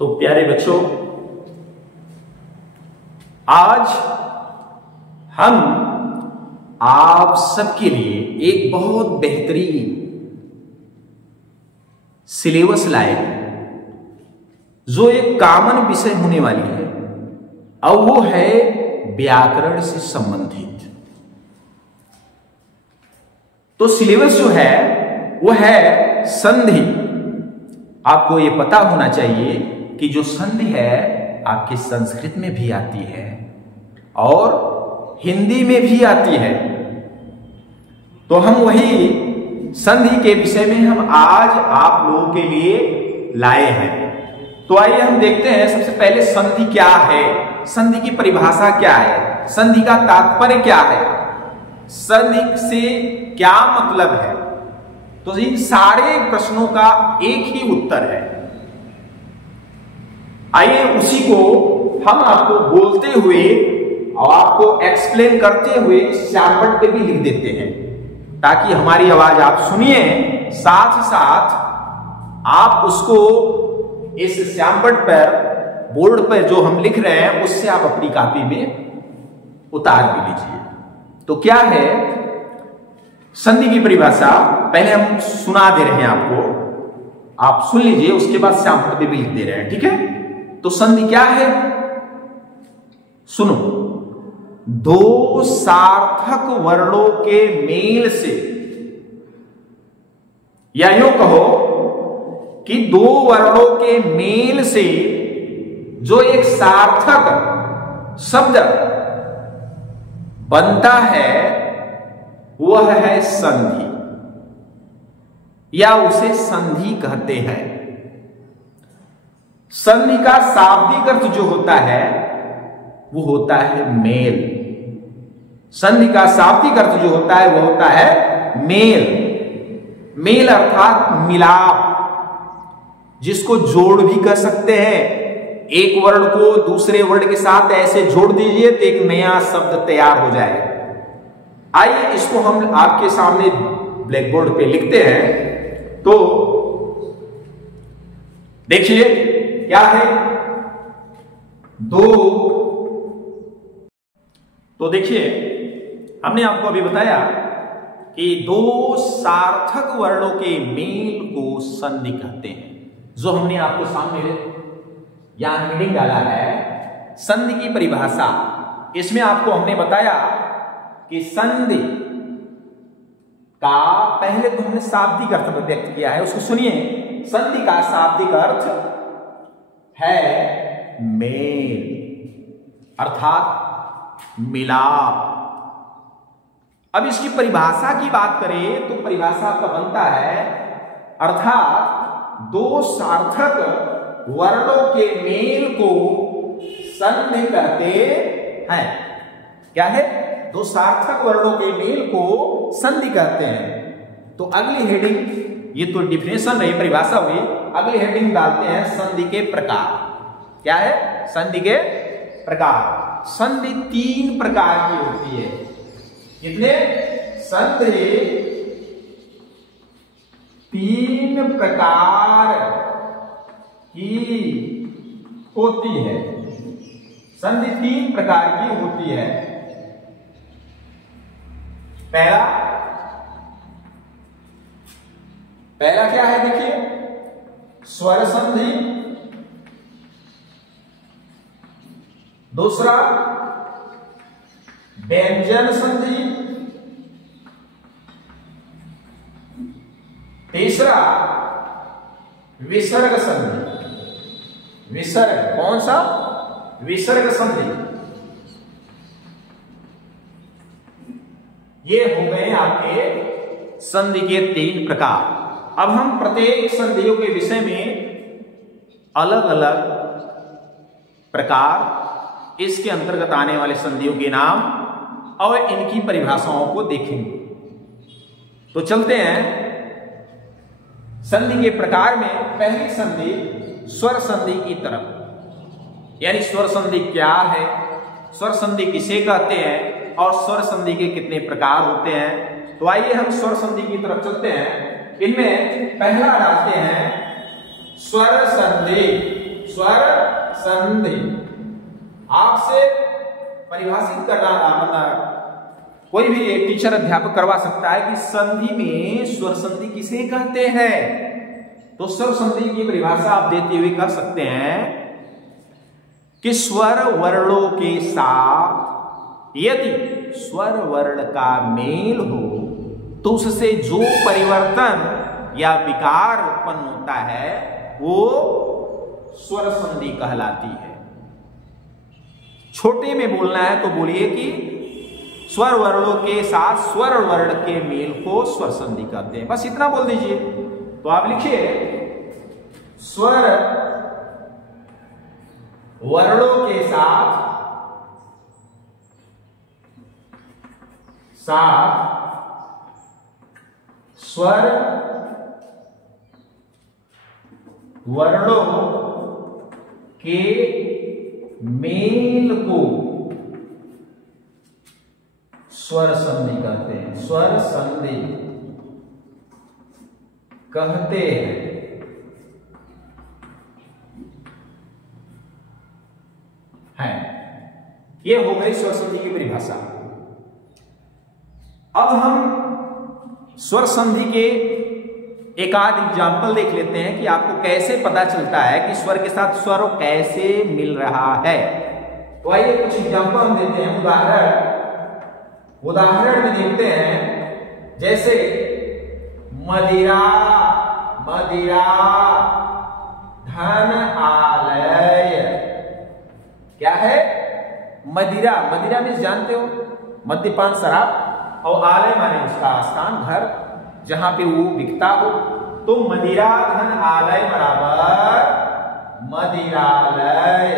तो प्यारे बच्चों, आज हम आप सबके लिए एक बहुत बेहतरीन सिलेबस लाए हैं जो एक कॉमन विषय होने वाली है और वो है व्याकरण से संबंधित। तो सिलेबस जो है वो है संधि। आपको ये पता होना चाहिए कि जो संधि है आपके संस्कृत में भी आती है और हिंदी में भी आती है। तो हम वही संधि के विषय में हम आज आप लोगों के लिए लाए हैं। तो आइए हम देखते हैं सबसे पहले संधि क्या है, संधि की परिभाषा क्या है, संधि का तात्पर्य क्या है, संधि से क्या मतलब है। तो इन सारे प्रश्नों का एक ही उत्तर है। आइए उसी को हम आपको बोलते हुए और आपको एक्सप्लेन करते हुए श्यामपट्ट पे भी लिख देते हैं ताकि हमारी आवाज आप सुनिए, साथ साथ आप उसको इस श्यामपट्ट पर बोर्ड पर जो हम लिख रहे हैं उससे आप अपनी कॉपी में उतार भी लीजिए। तो क्या है संधि की परिभाषा, पहले हम सुना दे रहे हैं आपको, आप सुन लीजिए, उसके बाद श्यामपट्ट पे भी लिख दे रहे हैं, ठीक है। तो संधि क्या है सुनो। दो सार्थक वर्णों के मेल से, या यूं कहो कि दो वर्णों के मेल से जो एक सार्थक शब्द बनता है वह है संधि, या उसे संधि कहते हैं। संधि का शाब्दिक अर्थ जो होता है वो होता है मेल। संधि का शाब्दिक अर्थ जो होता है वो होता है मेल। मेल अर्थात मिलाप, जिसको जोड़ भी कर सकते हैं। एक वर्ण को दूसरे वर्ण के साथ ऐसे जोड़ दीजिए तो एक नया शब्द तैयार हो जाए। आइए इसको हम आपके सामने ब्लैक बोर्ड पे लिखते हैं। तो देखिए क्या है दो। तो देखिए हमने आपको अभी बताया कि दो सार्थक वर्णों के मेल को संधि कहते हैं। जो हमने आपको सामने यहां हेडिंग डाला है संधि की परिभाषा, इसमें आपको हमने बताया कि संधि का पहले तो हमने शाब्दिक अर्थ व्यक्त किया है, उसको सुनिए। संधि का शाब्दिक अर्थ है मेल अर्थात मिलाप। अब इसकी परिभाषा की बात करें तो परिभाषा आपका बनता है अर्थात दो सार्थक वर्णों के मेल को संधि कहते हैं। क्या है? दो सार्थक वर्णों के मेल को संधि कहते हैं। तो अगली हेडिंग, ये तो डिफिनेशन रही, परिभाषा हुई, अगली हेडिंग डालते हैं संधि के प्रकार। क्या है? संधि के प्रकार। संधि तीन प्रकार की होती है। कितने? संधि तीन प्रकार की होती है। संधि तीन प्रकार की होती है। पहला क्या है देखिए, स्वर संधि। दूसरा व्यंजन संधि। तीसरा विसर्ग संधि। विसर्ग, कौन सा? विसर्ग संधि। ये हो गए आपके संधि के तीन प्रकार। अब हम प्रत्येक संधियों के विषय में अलग अलग प्रकार, इसके अंतर्गत आने वाले संधियों के नाम और इनकी परिभाषाओं को देखेंगे। तो चलते हैं संधि के प्रकार में। पहली संधि स्वर संधि की तरफ, यानी स्वर संधि क्या है, स्वर संधि किसे कहते हैं और स्वर संधि के कितने प्रकार होते हैं। तो आइए हम स्वर संधि की तरफ चलते हैं। इनमें पहला डालते हैं स्वर संधि। स्वर संधि आपसे परिभाषित करना, मतलब कोई भी एक टीचर अध्यापक करवा सकता है कि संधि में स्वर संधि किसे कहते हैं। तो स्वर संधि की परिभाषा आप देते हुए कह सकते हैं कि स्वर वर्णों के साथ यदि स्वर वर्ण का मेल हो तो उससे जो परिवर्तन या विकार उत्पन्न होता है वो स्वर संधि कहलाती है। छोटे में बोलना है तो बोलिए कि स्वर वर्णों के साथ स्वर वर्ण के मेल को स्वर संधि कहते हैं। बस इतना बोल दीजिए। तो आप लिखिए स्वर वर्णों के साथ स्वर वर्णों के मेल को स्वर संधि कहते हैं, स्वर संधि कहते हैं। ये हो गई स्वर संधि की परिभाषा। अब हम स्वर संधि के एक आध एग्जाम्पल देख लेते हैं कि आपको कैसे पता चलता है कि स्वर के साथ स्वर कैसे मिल रहा है। तो आइए कुछ एग्जाम्पल हम देते हैं, उदाहरण में देखते हैं। जैसे मदिरा, मदिरा, धन आलय। क्या है? मदिरा। मदिरा में जानते हो मद्यपान शराब, और आलय माने उसका स्थान, घर जहां पे वो बिकता हो। तो मदिरा धन आलय बराबर मदिरालय,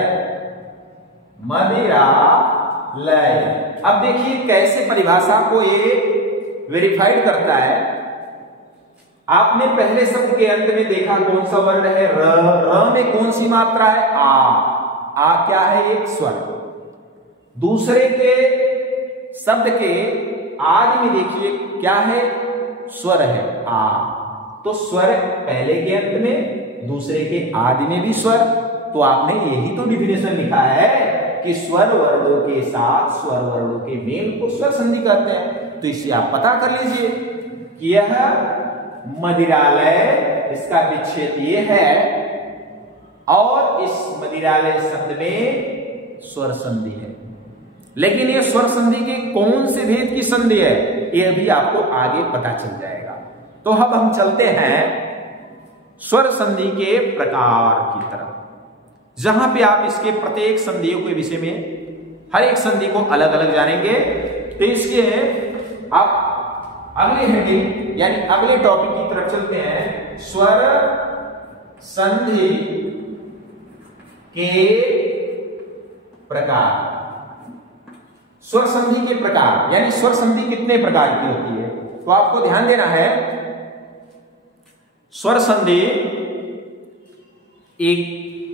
मदिरालय। अब देखिए कैसे परिभाषा को ये वेरीफाइड करता है। आपने पहले शब्द के अंत में देखा कौन सा वर्ण है? र। र में कौन सी मात्रा है? आ। आ क्या है? एक स्वर। दूसरे के शब्द के आदि में देखिए क्या है? स्वर है, आ। तो स्वर पहले के अंत में, दूसरे के आदि में भी स्वर। तो आपने यही तो डिफिनेशन लिखा है कि स्वर वर्णों के साथ स्वर वर्णों के मेल को स्वर संधि कहते हैं। तो इसे आप पता कर लीजिए कि यह मदिरालय, इसका विच्छेद ये है, और इस मदिरालय शब्द में स्वर संधि है। लेकिन ये स्वर संधि के कौन से भेद की संधि है ये भी आपको आगे पता चल जाएगा। तो अब हम चलते हैं स्वर संधि के प्रकार की तरफ, जहां पे आप इसके प्रत्येक संधियों के विषय में हर एक संधि को अलग अलग जानेंगे। तो इसके आप अगले हेडिंग यानी अगले टॉपिक की तरफ चलते हैं। स्वर संधि के प्रकार। स्वर संधि के प्रकार यानी स्वर संधि कितने प्रकार की होती है, तो आपको ध्यान देना है। स्वर संधि एक,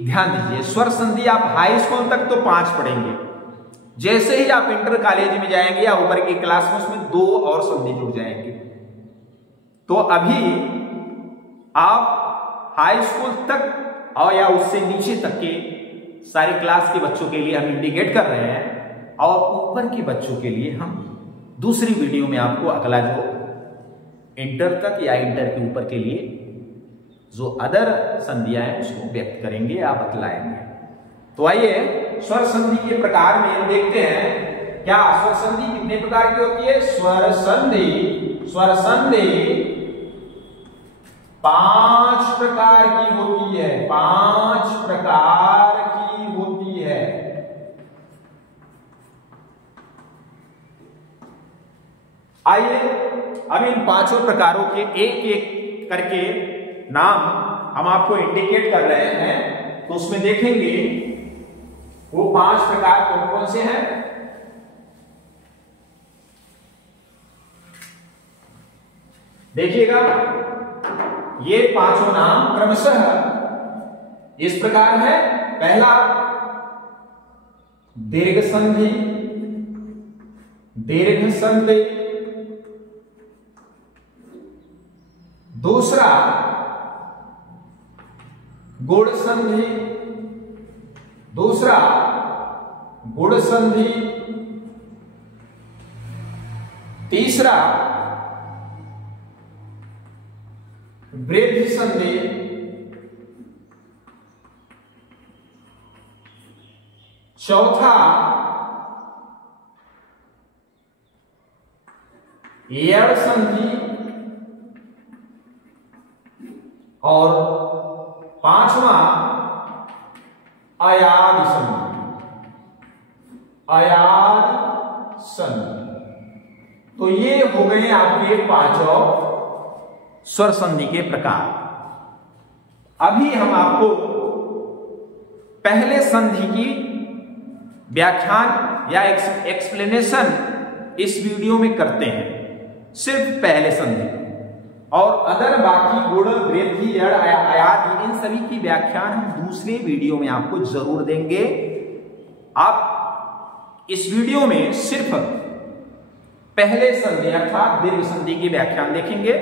ध्यान दीजिए, स्वर संधि आप हाई स्कूल तक तो 5 पढ़ेंगे। जैसे ही आप इंटर कॉलेज में जाएंगे या ऊपर की क्लास में, उसमें 2 और संधि जुड़ जाएंगे। तो अभी आप हाई स्कूल तक और या उससे नीचे तक के सारी क्लास के बच्चों के लिए हम इंडिकेट कर रहे हैं, और ऊपर के बच्चों के लिए हम दूसरी वीडियो में आपको अगला जो इंटर तक या इंटर के ऊपर के लिए जो अदर संधियां हैं उसको व्यक्त करेंगे या बतलाएंगे। तो आइए स्वर संधि के प्रकार में हम देखते हैं क्या स्वर संधि कितने प्रकार की होती है। स्वर संधि 5 प्रकार की होती है, 5 प्रकार की होती है। आइए अब इन 5 प्रकारों के एक एक करके नाम हम आपको इंडिकेट कर रहे हैं। तो उसमें देखेंगे वो 5 प्रकार कौन कौन से हैं। देखिएगा ये 5 नाम क्रमशः इस प्रकार है। पहला दीर्घ संधि, दीर्घ संधि। दूसरा गुण संधि, दूसरा गुण संधि, तीसरा वृद्धि संधि, चौथा यण संधि और पांचवा अयादि संधि। अयादि संधि। तो ये हो गए आपके पांचों स्वर संधि के प्रकार। अभी हम आपको पहले संधि की व्याख्यान या एक्सप्लेनेशन इस वीडियो में करते हैं, सिर्फ पहले संधि, और अदर बाकी गुण, वृद्धि, यण, अयादि इन सभी की व्याख्यान हम दूसरे वीडियो में आपको जरूर देंगे। आप इस वीडियो में सिर्फ पहले संधि अर्थात दीर्घ संधि की व्याख्यान देखेंगे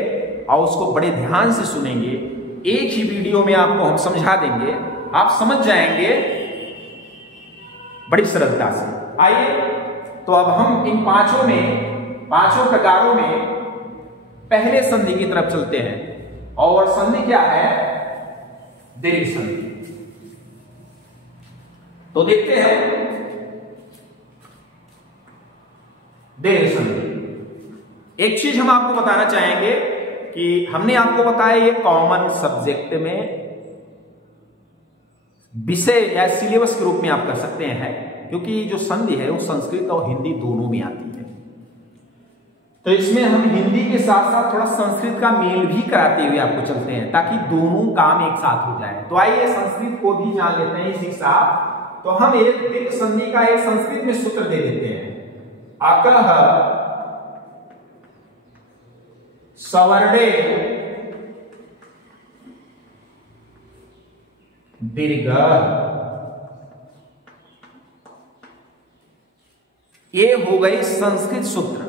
और उसको बड़े ध्यान से सुनेंगे। एक ही वीडियो में आपको हम समझा देंगे, आप समझ जाएंगे बड़ी सरलता से। आइए तो अब हम इन पांचों प्रकारों में पहले संधि की तरफ चलते हैं। और संधि क्या है? दीर्घ संधि। तो देखते हैं दीर्घ संधि। एक चीज हम आपको बताना चाहेंगे कि हमने आपको बताया ये कॉमन सब्जेक्ट में विषय या सिलेबस के रूप में आप कर सकते हैं, क्योंकि जो संधि है वो संस्कृत और हिंदी दोनों में आती है। तो इसमें हम हिंदी के साथ साथ थोड़ा संस्कृत का मेल भी कराते हुए आपको चलते हैं, ताकि दोनों काम एक साथ हो जाए। तो आइए संस्कृत को भी जान लेते हैं इसी साथ। तो हम एक दीर्घ संधि का एक संस्कृत में सूत्र दे देते हैं। अकह सवर्णे दीर्घ। ये हो गई संस्कृत सूत्र।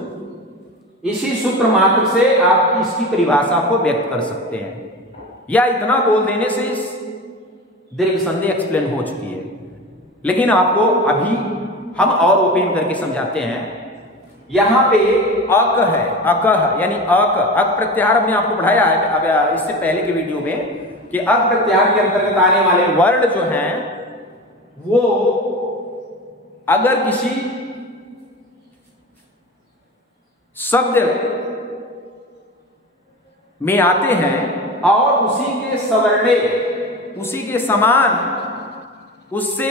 इसी सूत्र मात्र से आप इसकी परिभाषा को व्यक्त कर सकते हैं, या इतना बोल देने से इस दीर्घ संधि एक्सप्लेन हो चुकी है। लेकिन आपको अभी हम और ओपन करके समझाते हैं। यहां पे अक है, अकह यानी अक प्रत्याहार हमने आपको पढ़ाया है अब इससे पहले के वीडियो में कि अक प्रत्याहार के अंतर्गत आने वाले वर्ण जो हैं वो अगर किसी शब्द में आते हैं और उसी के सवर्णे, उसी के समान, उससे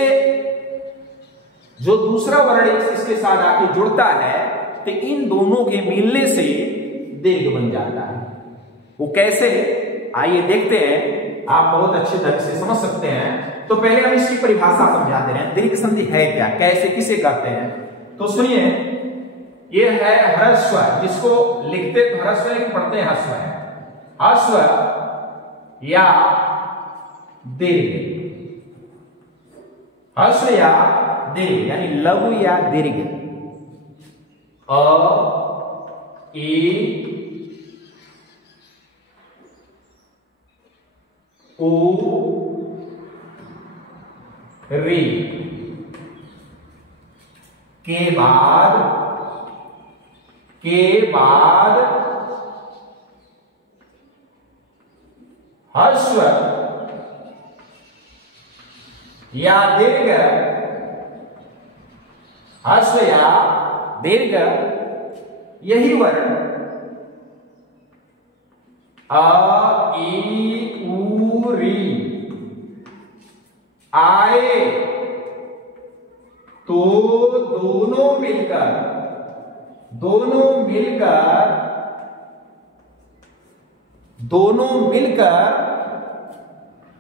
जो दूसरा वर्ण इसके साथ आके जुड़ता है, तो इन दोनों के मिलने से दीर्घ बन जाता है। वो कैसे? आइए देखते हैं, आप बहुत अच्छे ढंग से समझ सकते हैं। तो पहले हम इसकी परिभाषा समझा दे रहे हैं। दीर्घ संधि है क्या, कैसे, किसे कहते हैं? तो सुनिए, ये है ह्रस्व, जिसको लिखते तो ह्रस्व लेकिन पढ़ते हैं ह्रस्व है। ह्रस्व या दीर्घ, ह्रस्व या दीर्घ यानी लघु या दीर्घ। अ ई उ री के बाद ह्रस्व या दीर्घ, ह्रस्व या दीर्घ यही वर्ण अ ई उ री आए तो दोनों मिलकर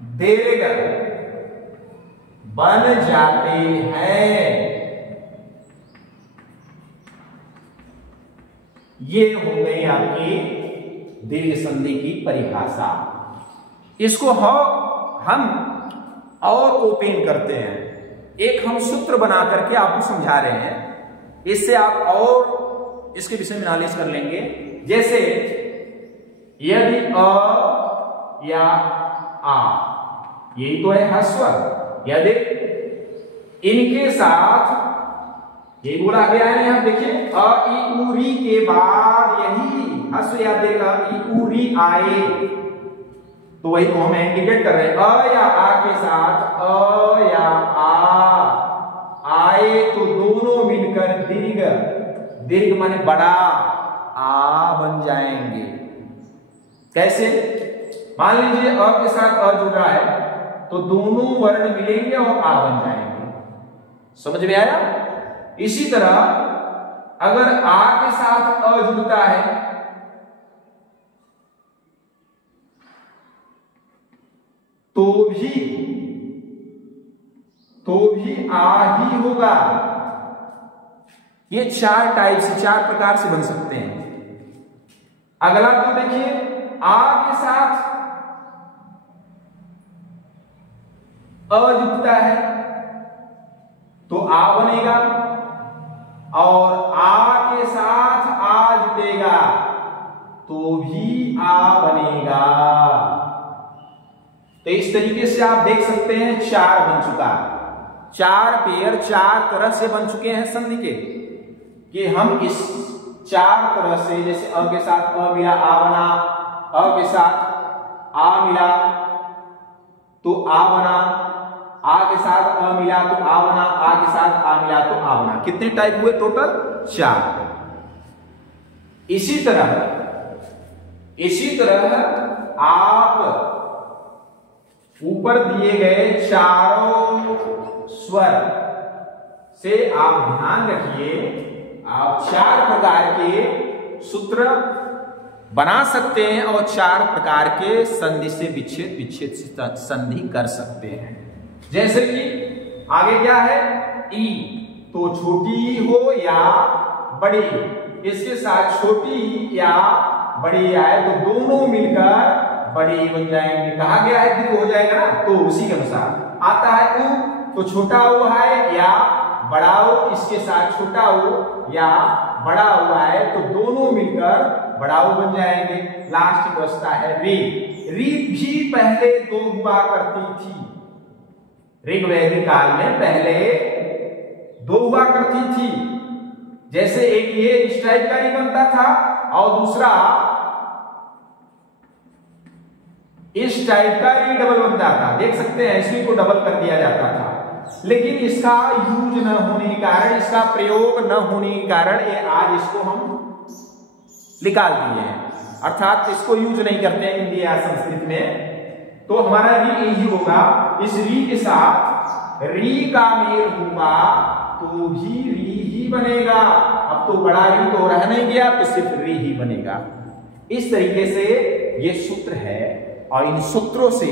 दीर्घ बन जाते हैं। ये हो गई आपकी दीर्घ संधि की परिभाषा। इसको हम और ओपन करते हैं। एक हम सूत्र बना करके आपको समझा रहे हैं, इससे आप और इसके विषय में नॉलेज कर लेंगे। जैसे यदि अ या आ, यही तो है ह्रस्व। यदि इनके साथ ये बोला गया है यहां देखिए, अ ई उ री के बाद यही हस्व या दीर्घ ई उ री आए, तो वही को हम इंडिकेट कर रहे हैं। अ या आ के साथ अ या आ आए तो दोनों मिलकर दीर्घ, दीर्घ माने बड़ा आ बन जाएंगे। कैसे? मान लीजिए अ के साथ अ जुड़ा है तो दोनों वर्ण मिलेंगे और आ बन जाएंगे। समझ में आया? इसी तरह अगर आ के साथ अ जुड़ता है तो भी आ ही होगा। ये चार टाइप से, चार प्रकार से बन सकते हैं। अगला तो देखिए, आ के साथ अ जुड़ता है तो आ बनेगा, और आ के साथ आ जुड़ेगा तो भी आ बनेगा। तो इस तरीके से आप देख सकते हैं चार बन चुका, चार पेयर चार तरह से बन चुके हैं संधि के, कि हम इस चार तरह से, जैसे अ के साथ अ मिला आ बना, अ के साथ आ मिला तो आ बना, आ के साथ अ मिला तो आ बना, आ के साथ आ मिला तो आ बना। कितने टाइप हुए टोटल? चार। इसी तरह आप ऊपर दिए गए चारों स्वर से आप ध्यान रखिए, आप चार प्रकार के सूत्र बना सकते हैं और चार प्रकार के संधि से विच्छेद संधि कर सकते हैं। जैसे कि आगे क्या है, ई तो छोटी हो या बड़ी, इसके साथ छोटी या बड़ी आए तो दोनों मिलकर बड़ी बन जाएंगे। कहा गया है दीर्घ हो जाएगा ना, तो उसी के अनुसार आता है। उ तो छोटा हो है या बड़ा हो, इसके साथ छोटा हो या बड़ा हुआ है तो दोनों मिलकर बड़ा हो बन जाएंगे। लास्ट बचता है री। री भी पहले दो हुआ करती थी, ऋग्वैदिक काल में पहले दो हुआ करती थी। जैसे एक ये इस टाइप का री बनता था और दूसरा इस टाइप का री डबल बनता था। देख सकते हैं इसी को डबल कर दिया जाता था, लेकिन इसका यूज न होने के कारण, इसका प्रयोग न होने के कारण ये आज इसको हम निकाल दिए हैं, अर्थात इसको यूज नहीं करते हैं हिंदी या संस्कृत में। तो हमारा री यही होगा, इस री के साथ री का मेल होगा तो भी री ही बनेगा। अब तो बड़ा री तो रह नहीं गया तो सिर्फ री ही बनेगा। इस तरीके से ये सूत्र है और इन सूत्रों से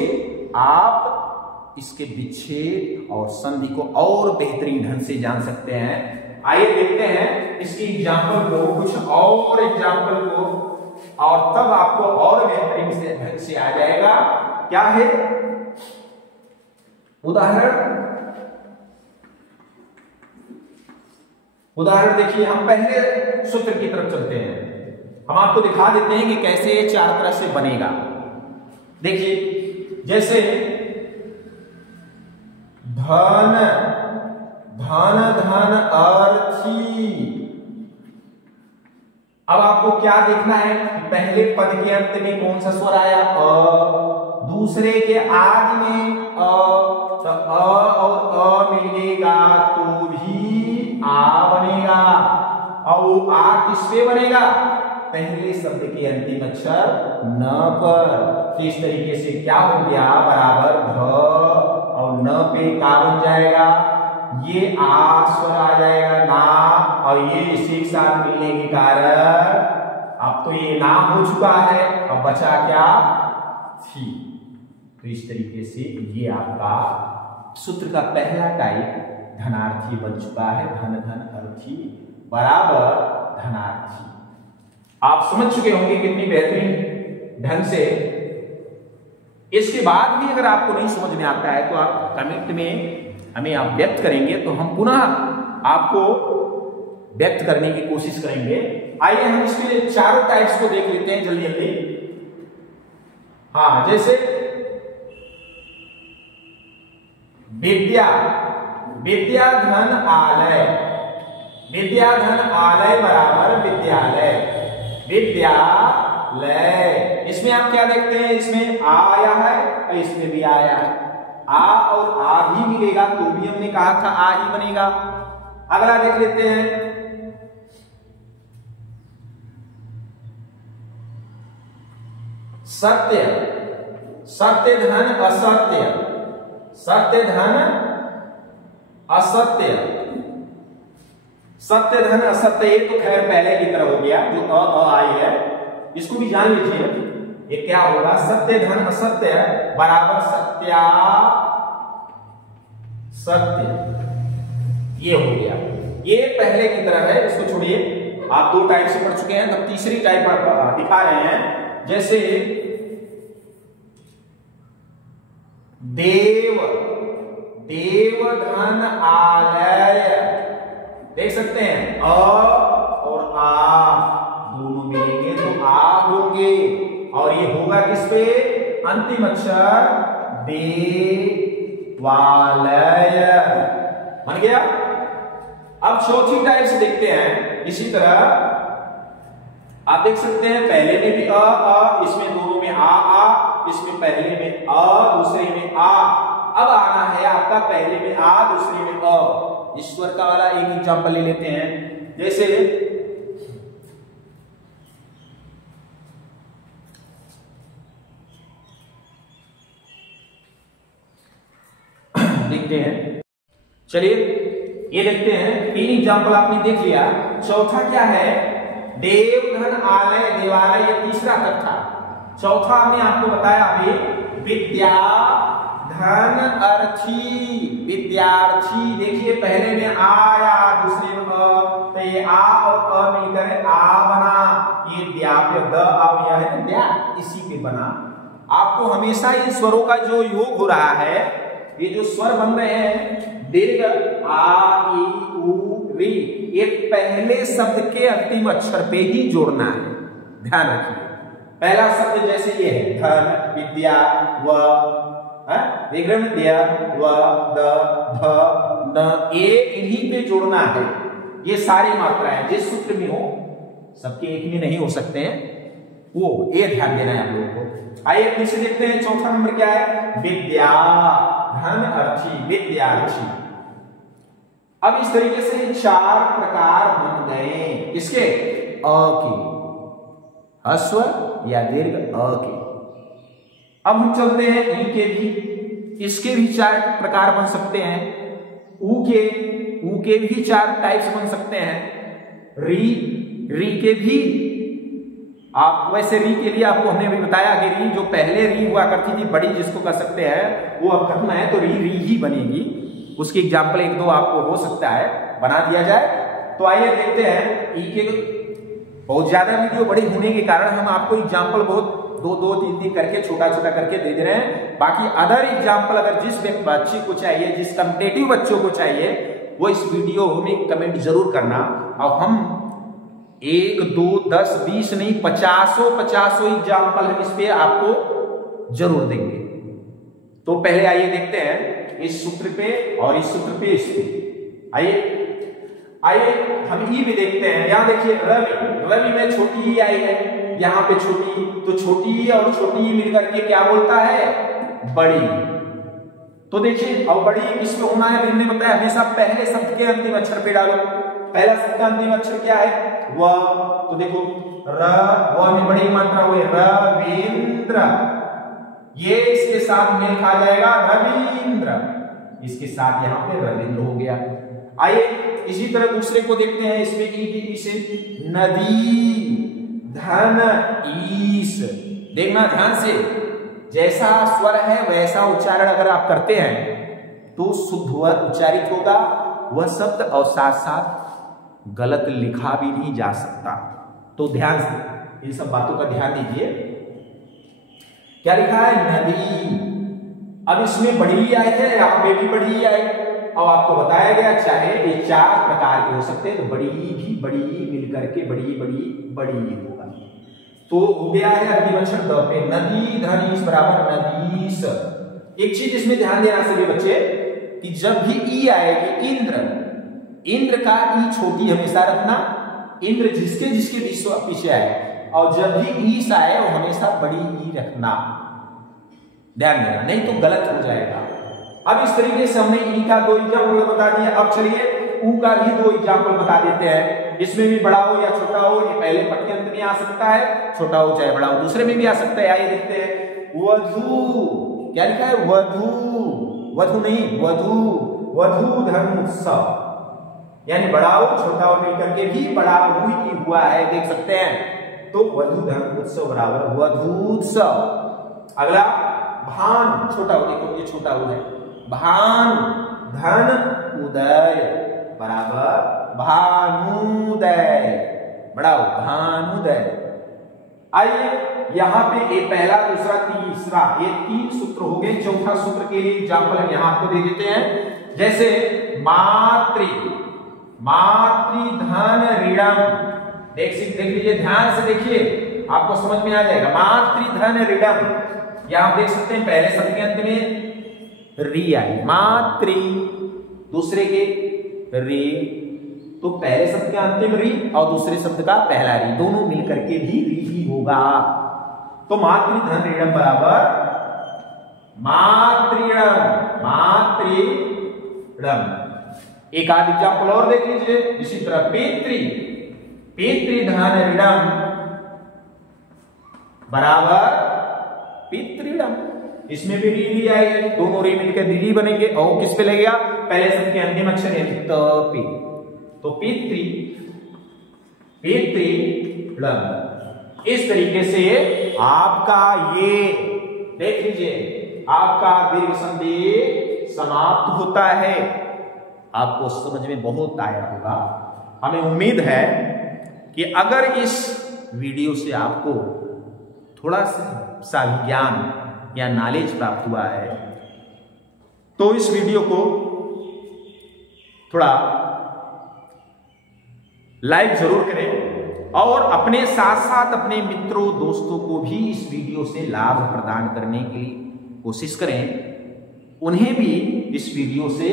आप इसके विच्छेद और संधि को और बेहतरीन ढंग से जान सकते हैं। आइए देखते हैं इसकी एग्जाम्पल को, कुछ और एग्जाम्पल को, और तब आपको और बेहतरीन से ढंग से आ जाएगा। क्या है उदाहरण देखिए, हम पहले सूत्र की तरफ चलते हैं। हम आपको दिखा देते हैं कि कैसे ये चार तरह से बनेगा। देखिए, जैसे धन धन धन अर्थी। अब आपको क्या देखना है, पहले पद के अंत में कौन सा स्वर आया, अ, दूसरे के आदि में अ, तो अ और अ मिलेगा तो भी आ बनेगा। और वो आ किस पे बनेगा, पहले शब्द के अंतिम अक्षर न पर। तो इस तरीके से क्या हो गया, बराबर ध और न पे का बन जाएगा, ये आ स्वर आ जाएगा ना, और ये इसी के साथ मिलने के कारण अब तो ये ना हो चुका है, अब बचा क्या, थी। तो इस तरीके से ये आपका सूत्र का पहला टाइप धनार्थी बन चुका है। धन धन अर्थी बराबर धनार्थी। आप समझ चुके होंगे कितनी बेहतरीन ढंग से। इसके बाद भी अगर आपको नहीं समझ में आता है तो आप कमेंट में हमें आप व्यक्त करेंगे, तो हम पुनः आपको व्यक्त करने की कोशिश करेंगे। आइए हम इसके चारों टाइप्स को देख लेते हैं जल्दी जल्दी। हाँ, जैसे विद्या, विद्या धन आलय, विद्या धन आलय बराबर विद्यालय, विद्यालय। इसमें आप क्या देखते हैं, इसमें आ आया है और इसमें भी आया है, आ और आ भी मिलेगा तो भी हमने कहा था आ ही बनेगा। अगला देख लेते हैं, सत्य, सत्य धन असत्य, सत्य धन असत्य, सत्य धन असत्य। ये तो खैर पहले की तरह हो गया जो अ आई है, इसको भी जान लीजिए। ये क्या होगा, सत्य धन असत्य बराबर सत्या सत्य, ये हो गया। ये पहले की तरह है, इसको छोड़िए। आप दो टाइप से पढ़ चुके हैं, तब तीसरी टाइप दिखा रहे हैं। जैसे देव, देव धन आलय, देख सकते हैं अ और आ दोनों मिलेंगे तो आ होंगे, और ये होगा किस पे, अंतिम अक्षर देवालय, बन गया। अब चौथी टाइप से देखते हैं। इसी तरह आप देख सकते हैं पहले में भी अ, इसमें दोनों में आ, इसमें पहले में अ, दूसरे में आ। अब आना है आपका पहले में आ, दूसरे में अ। ईश्वर का वाला एक एग्जांपल ले लेते हैं। जैसे देखते हैं, चलिए ये देखते हैं। तीन एग्जांपल आपने देख लिया। चौथा क्या है, देव धन आलय देवालय, ये तीसरा तक था। चौथा हमने आपको बताया अभी, विद्या धन अर्थी, विद्यार्थी। देखिए पहले में आ आया, दूसरे में अ, तो ये आ और अ मिलकर आ बना। ये द्या पे द अब यह है द्या, इसी पे बना। आपको हमेशा इन स्वरों का जो योग हो रहा है, ये जो स्वर बन रहे हैं दीर्घ आ ई उ री, ये पहले शब्द के अंतिम अक्षर पे ही जोड़ना है, ध्यान रखिए। पहला शब्द जैसे ये है धन, विद्या, व, देख रहे हैं, विद्या, व, द, ध, न, ये इन्हीं पे जोड़ना है। ये सारी मात्राएं जिस सूत्र में हो, सबके एक में नहीं हो सकते हैं, वो ये ध्यान देना है आप लोगों को। आइए फिर से देखते हैं। चौथा नंबर क्या है, विद्या धन अर्थी, विद्यार्थी। अब इस तरीके से चार प्रकार बन गए, किसके, अ के, ह्रस्व या दीर्घ अ के। अब हम चलते हैं ई के भी, इसके भी चार प्रकार बन सकते हैं। ऊ के भी चार टाइप्स बन सकते हैं। री के भी, आप वैसे री के लिए आपको हमने भी बताया कि री जो पहले री हुआ करती थी बड़ी, जिसको कह सकते हैं, वो अब खत्म है, तो री ही बनेगी। उसकी एग्जाम्पल एक दो आपको हो सकता है बना दिया जाए। तो आइए देखते हैं। ई के बहुत ज्यादा वीडियो बड़ी होने के कारण हम आपको एग्जाम्पल बहुत दो तीन करके छोटा छोटा करके दे रहे हैं। बाकी अदर एग्जाम्पल अगर जिस बच्चे को चाहिए, जिस कॉम्पिटिटिव बच्चों को चाहिए, वो इस वीडियो में कमेंट जरूर करना, और हम 1 2 10 20 नहीं 50 एग्जाम्पल हम इस पे आपको जरूर देंगे। तो पहले आइए देखते हैं इस सूत्र पे और इस सूत्र पे, इस पे आइए हम ई भी देखते हैं। यहां देखिए रवि में छोटी ई आई है, यहां पे छोटी, तो छोटी ई और छोटी ई मिलकर के क्या बोलता है, बड़ी। तो देखिए अब बड़ी इसमें होना है, हमने बताया हमेशा पहले शब्द के अंतिम अक्षर पे डालो। पहला शब्द का अंतिम अक्षर क्या है, व, तो देखो व में बड़ी मात्रा हुई रविंद्र, ये इसके साथ मेल खा जाएगा रविंद्र, इसके साथ यहां पे रविंद्र हो गया। आइए इसी तरह दूसरे को देखते हैं। इसमें ई से नदी धन ईश, देखना ध्यान से, जैसा स्वर है वैसा उच्चारण अगर आप करते हैं तो शुद्ध उच्चारित होगा वह शब्द, और साथ साथ गलत लिखा भी नहीं जा सकता। तो ध्यान से इन सब बातों का ध्यान दीजिए। क्या लिखा है, नदी। अब इसमें बड़ी आई है, यहाँ पे भी बड़ी आई, और आपको बताया गया चाहे ये चार प्रकार के हो सकते हैं, तो बड़ी भी बड़ी मिलकर के बड़ी होगा। तो हो गया है अंतिम अक्षर द पे, नदी धनीश बराबर नदीश। एक चीज इसमें ध्यान देना सभी बच्चे, कि जब भी ई आएगी इंद्र का ई छोटी हमेशा रखना, इंद्र जिसके जिसके पीछे आए, और जब भी ईस आए वो हमेशा बड़ी ई रखना, ध्यान देना, नहीं तो गलत हो जाएगा। अब इस तरीके से हमने ई का 2 एग्जाम्पल बता दिया। अब चलिए ऊ का भी 2 एग्जाम्पल बता देते हैं। इसमें भी बड़ा हो या छोटा हो, ये पहले पद के अंत में आ सकता है, छोटा हो चाहे बड़ा हो, दूसरे में भी आ सकता है। आइए देखते हैं। वधू, क्या लिखा है? वधू, वधू नहीं वधू, वधू धर्म उत्सव, यानी बड़ा हो छोटा हो मिलकर के भी बड़ा हुआ है, देख सकते हैं। तो वधू धर्म उत्सव बराबर वधूत्सव। अगला भान, छोटा हो, देखो ये छोटा हो है, भान धन उदय बराबर भानुदय, बड़ा हो भानुदय। आइए यहाँ पे ये पहला दूसरा तीसरा ये 3 सूत्र हो गए। चौथा सूत्र के लिए एग्जाम्पल हम यहाँ आपको दे देते हैं। जैसे मातृधन ऋणम, देख लीजिए, ध्यान से देखिए, आपको समझ में आ जाएगा। मातृधन ऋणम, यहां आप देख सकते हैं पहले शब्द के अंत में री आई, मातृ, दूसरे के री, तो पहले शब्द का अंतिम री और दूसरे शब्द का पहला री, दोनों मिलकर के भी री ही होगा। तो मातृधन ऋणम बराबर मातृणम, मातृणम। एक आध एग्जाम्पल और देख लीजिए। इसी तरह पितृधन ऋणम बराबर पितृणम, इसमें भी री आएगी, दोनों री मिलकर री बनेंगे। और किस पे लगेगा? पहले शब्द के अंतिम अक्षर यानी त, तो पितृणम। इस तरीके से आपका ये देख लीजिए, आपका दीर्घ संधि समाप्त होता है। आपको समझ में बहुत आया होगा। हमें उम्मीद है कि अगर इस वीडियो से आपको थोड़ा सा ज्ञान या नॉलेज प्राप्त हुआ है, तो इस वीडियो को थोड़ा लाइक जरूर करें और अपने साथ साथ अपने मित्रों दोस्तों को भी इस वीडियो से लाभ प्रदान करने की कोशिश करें। उन्हें भी इस वीडियो से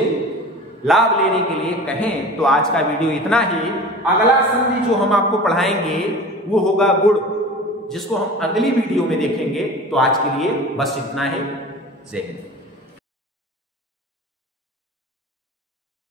लाभ लेने के लिए कहें। तो आज का वीडियो इतना ही। अगला संधि जो हम आपको पढ़ाएंगे वो होगा गुण, जिसको हम अगली वीडियो में देखेंगे। तो आज के लिए बस इतना ही। जय हिंद।